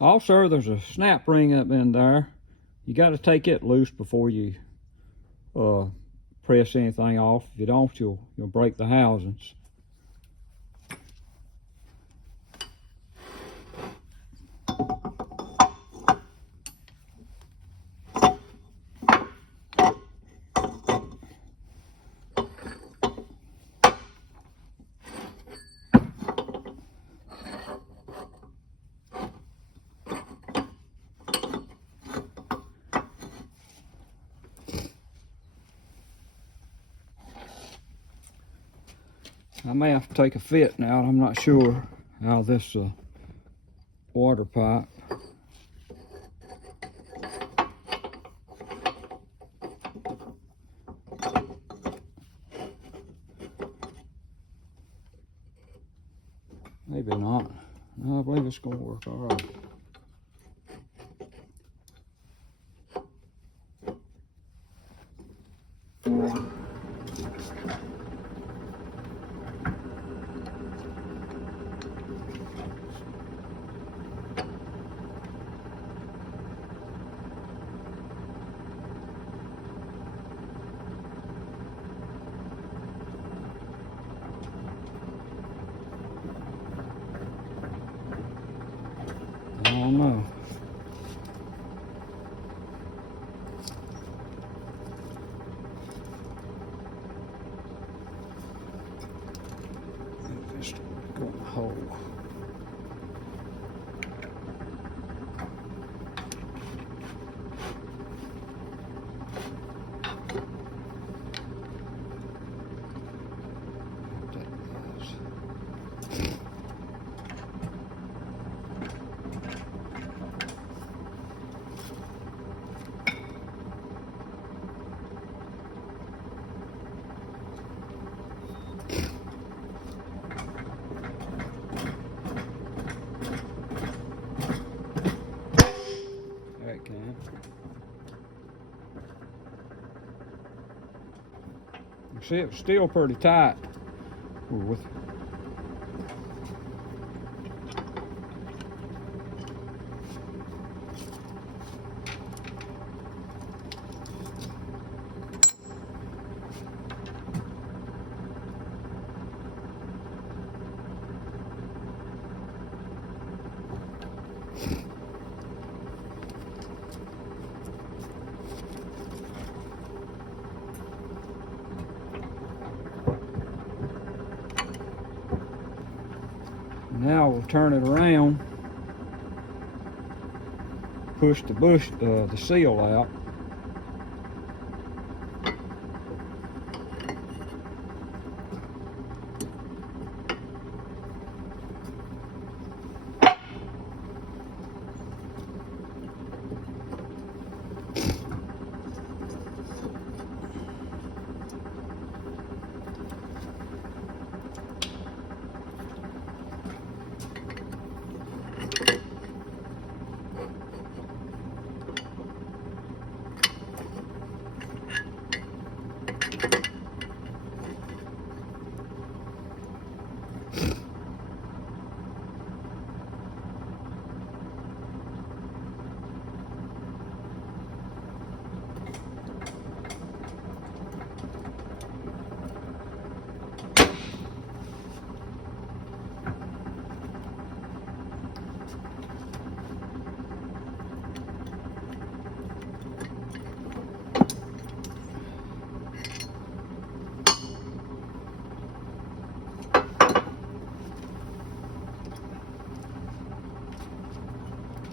Also, there's a snap ring up in there. You got to take it loose before you press anything off. If you don't, you'll break the housings. I may have to take a fit now. I'm not sure how this water pipe. Maybe not. No, I believe it's going to work all right. I don't know. Just go in the hole. See, it was still pretty tight. With now we'll turn it around, push the seal out.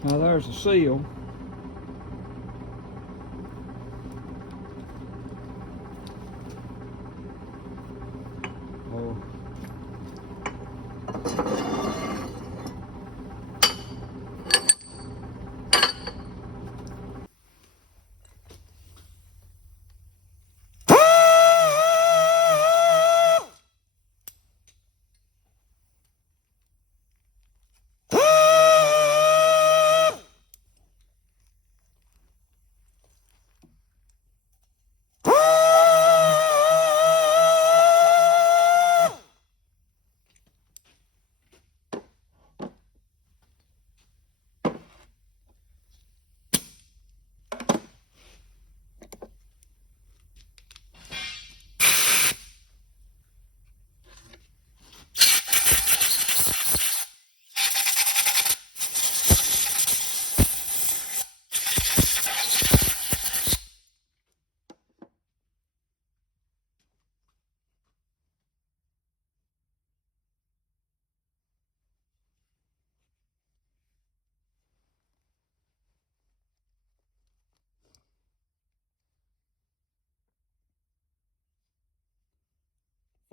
Now there's the seal. Oh.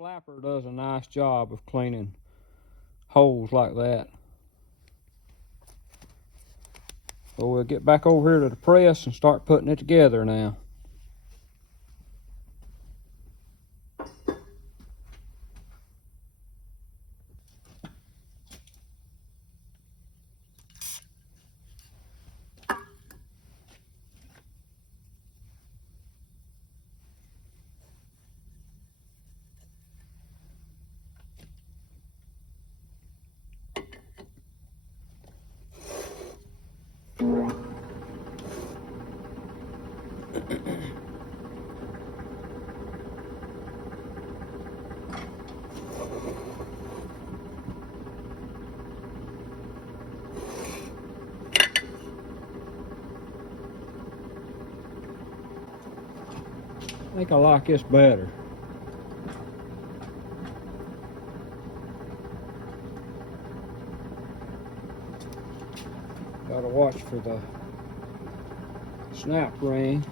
Clapper does a nice job of cleaning holes like that. So we'll get back over here to the press and start putting it together now. I think I like this better. Gotta watch for the snap ring.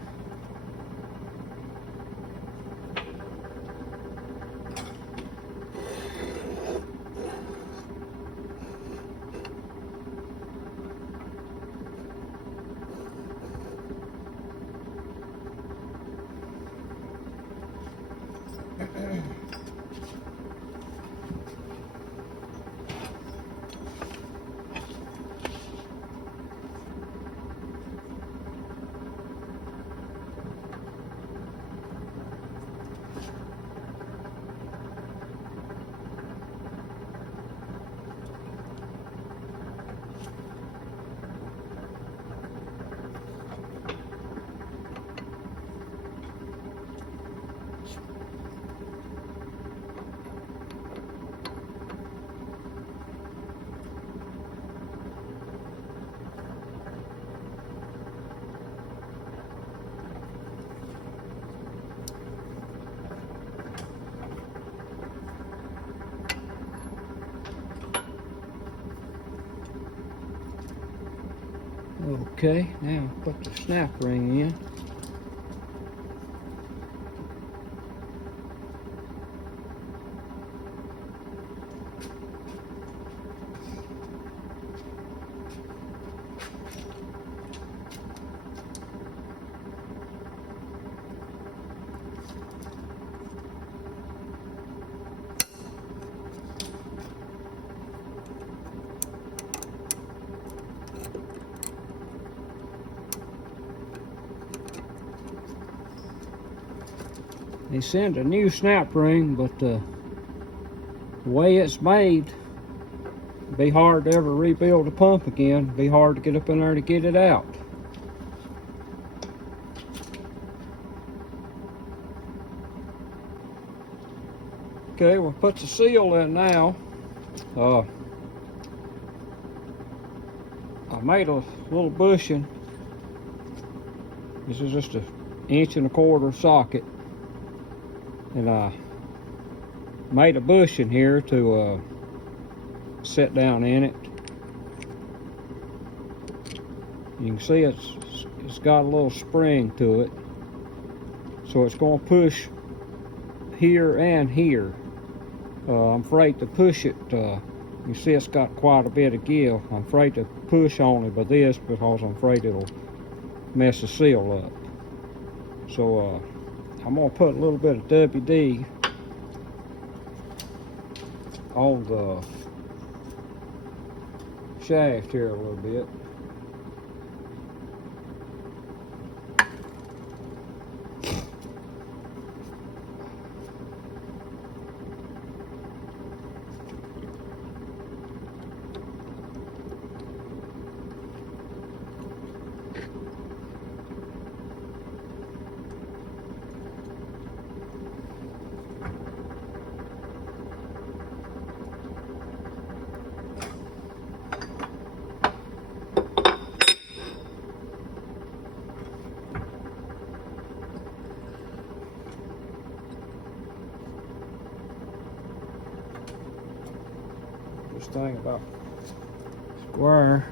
Okay, now put the snap ring in. They sent a new snap ring, but the way it's made, it'd be hard to ever rebuild the pump again. It'd be hard to get up in there to get it out. Okay, we'll put the seal in now. I made a little bushing. This is just 1.25 inch socket. And I made a bushing here to set down in it. You can see it's got a little spring to it, so it's going to push here and here. I'm afraid to push it. You see it's got quite a bit of give. I'm afraid to push on it by this because I'm afraid it'll mess the seal up. So I'm going to put a little bit of WD on the shaft here a little bit. This thing about square.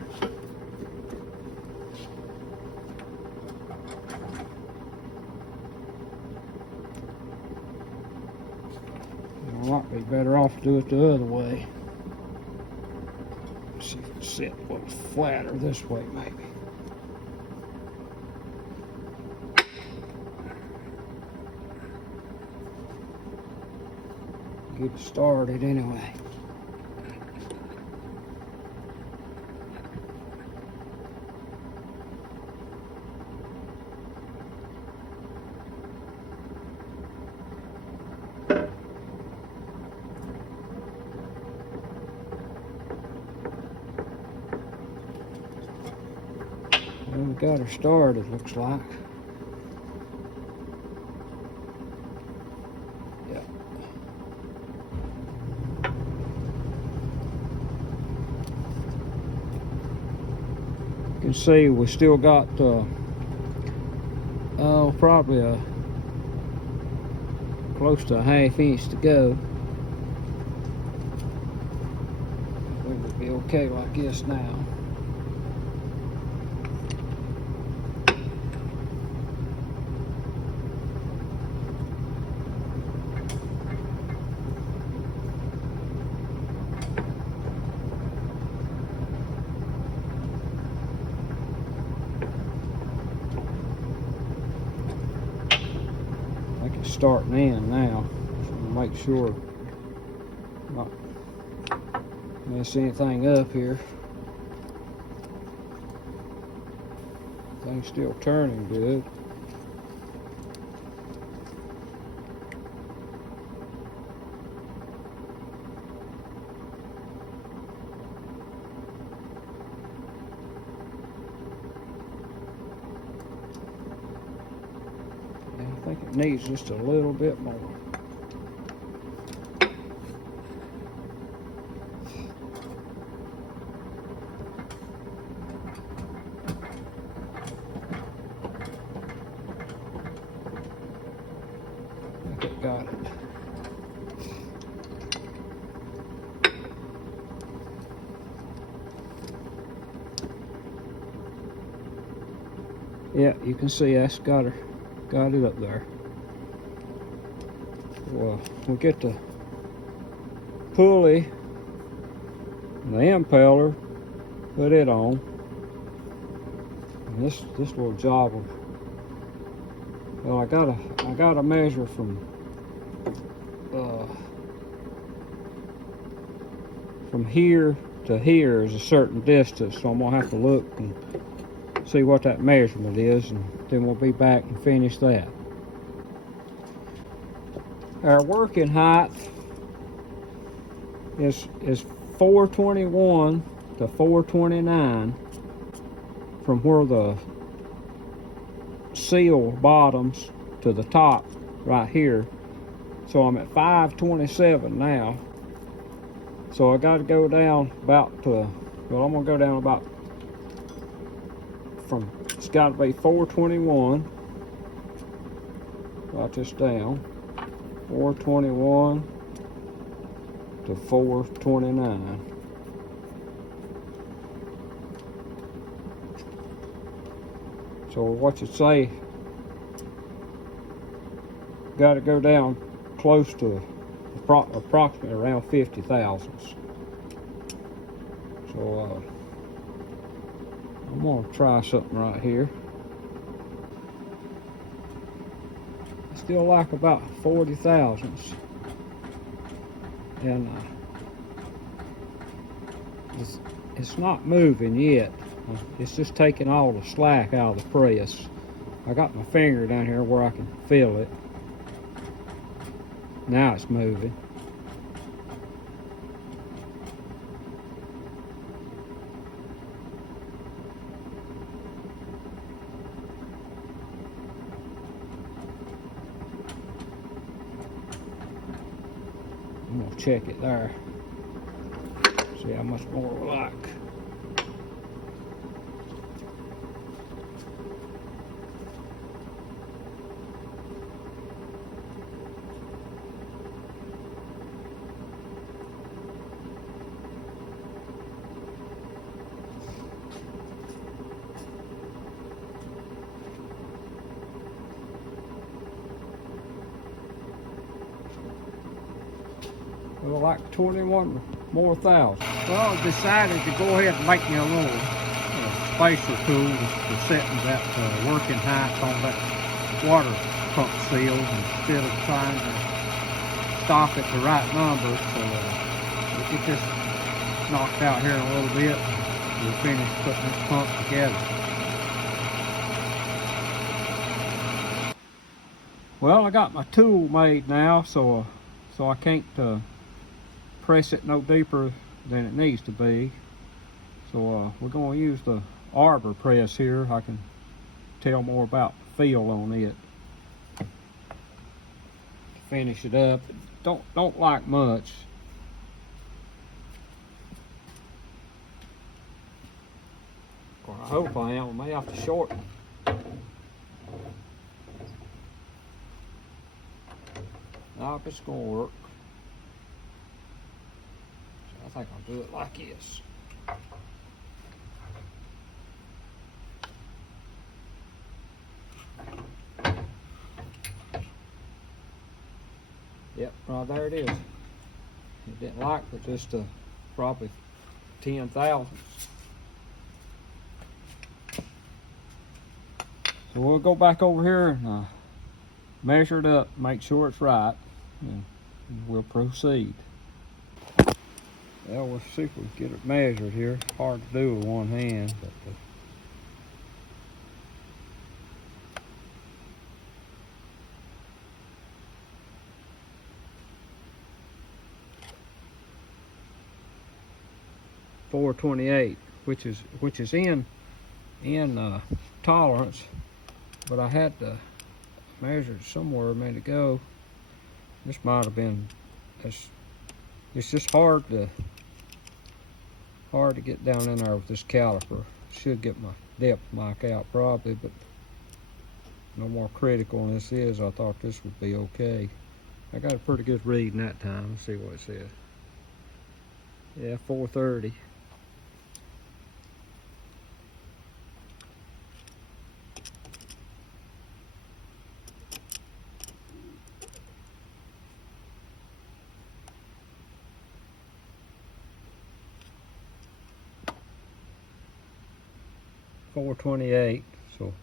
Might be better off to do it the other way. See if it sit a little flatter this way, maybe. Get it started anyway. Well, we got her started, looks like. Yeah. You can see we still got probably close to a ½ inch to go. We would be okay like this now. Starting in now, so make sure not mess anything up here. Things still turning good. I think it needs just a little bit more. I think it got it. Yeah, you can see that's got it up there. Well, we'll get the pulley and the impeller, put it on. And this little job will, well, I gotta measure from here to here is a certain distance, so I'm gonna have to look and see what that measurement is, and then we'll be back and finish that. Our working height is 421 to 429 from where the seal bottoms to the top right here. So I'm at 527 now. So I got to go down about to, well, I'm gonna go down about from, it's got to be 421. Write this down. 421 to 429. So what you say, got to go down close to approximately around 50 thousandths. So I'm gonna try something right here. Still like about 40 thousandths, and it's not moving yet. It's just taking all the slack out of the press. I got my finger down here where I can feel it. Now it's moving. I'm gonna check it there. See how much more we like. Well, like 21 more thousand. Well, I decided to go ahead and make me a little spacer tool to set that working height on that water pump seal instead of trying to stop at the right number. So we get this knocked out here in a little bit. We'll finish putting this pump together. Well, I got my tool made now, so I can't press it no deeper than it needs to be. So we're going to use the arbor press here. I can tell more about the feel on it. Finish it up. Don't like much. Well, I hope I am. I may have to shorten. Now if it's gonna work, I think I'll do it like this. Yep, right there it is. It didn't like but just probably 10 thousandths. So we'll go back over here and measure it up, make sure it's right, and we'll proceed. Well, we'll see if we can get it measured here. Hard to do with one hand, but .428, which is in tolerance, but I had to measure it somewhere a minute ago. This might have been. It's just hard to get down in there with this caliper. Should get my depth mark out probably, but no more critical than this is. I thought this would be okay. I got a pretty good reading that time. Let's see what it says. Yeah, 430. .428. So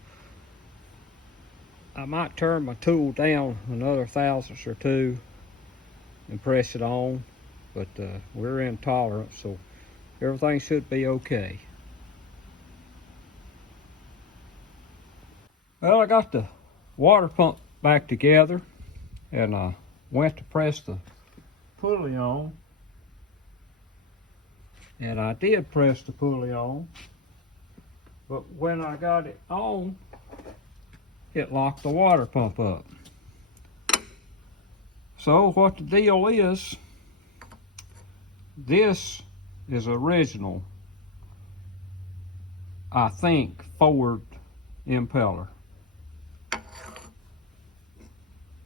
I might turn my tool down another thousandths or two and press it on, but we're in tolerance, so everything should be okay. Well, I got the water pump back together, and I went to press the pulley on, and I did press the pulley on. But when I got it on, it locked the water pump up. So what the deal is, this is original, I think, Ford impeller.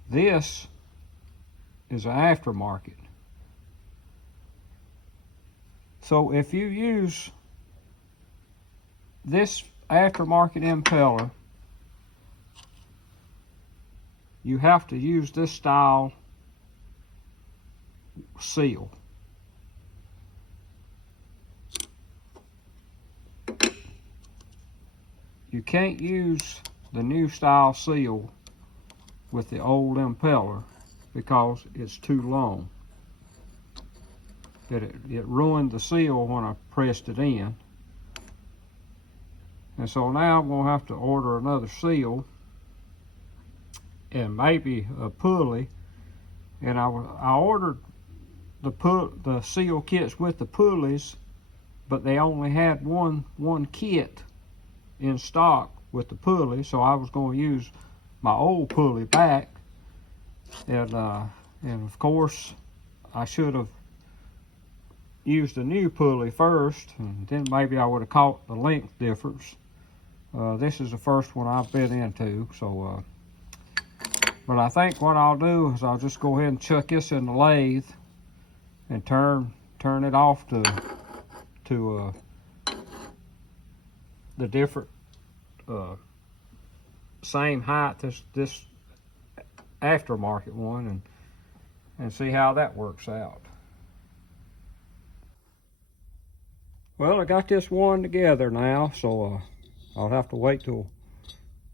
This is an aftermarket. So if you use this aftermarket impeller, you have to use this style seal. You can't use the new style seal with the old impeller because it's too long. It ruined the seal when I pressed it in. And so now I'm going to have to order another seal and maybe a pulley. And I ordered the seal kits with the pulleys, but they only had one kit in stock with the pulley, so I was going to use my old pulley back. And of course I should have used a new pulley first, and then maybe I would have caught the length difference. This is the first one I've been into, so but I think what I'll do is I'll just go ahead and chuck this in the lathe and turn it off to the different same height as this aftermarket one, and see how that works out. Well, I got this one together now, so I'll have to wait till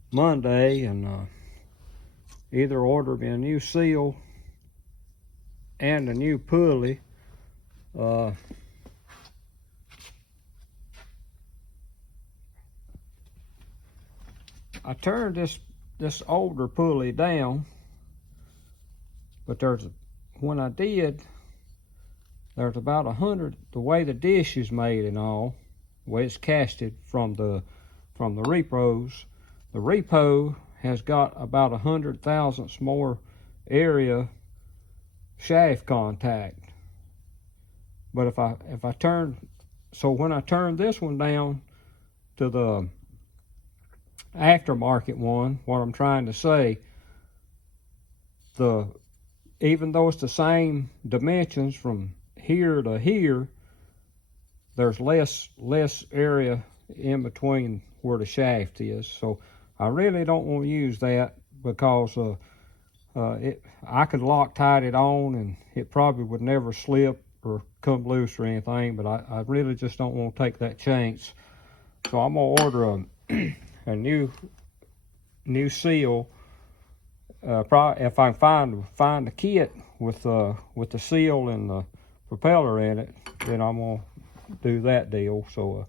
Monday and either order me a new seal and a new pulley. I turned this older pulley down, but when I did, there's about 100, the way the dish is made and all, the way it's casted from the repos. The repo has got about 100 thousandths more area shaft contact. But if I turn, so when I turn this one down to the aftermarket one, what I'm trying to say, even though it's the same dimensions from here to here, there's less area in between where the shaft is. So I really don't want to use that because I could Loctite it on and it probably would never slip or come loose or anything, but I really just don't want to take that chance. So I'm gonna order a new seal. If I can find the kit with the seal and the propeller in it, then I'm gonna do that deal. So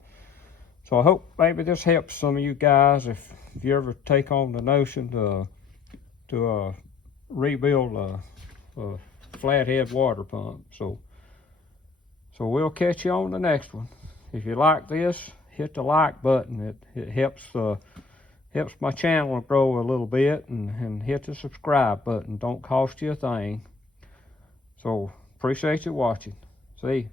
I hope maybe this helps some of you guys if you ever take on the notion to rebuild a Flathead water pump. So we'll catch you on the next one. If you like this, hit the like button. It helps my channel grow a little bit, and hit the subscribe button. Don't cost you a thing. So appreciate you watching. See you.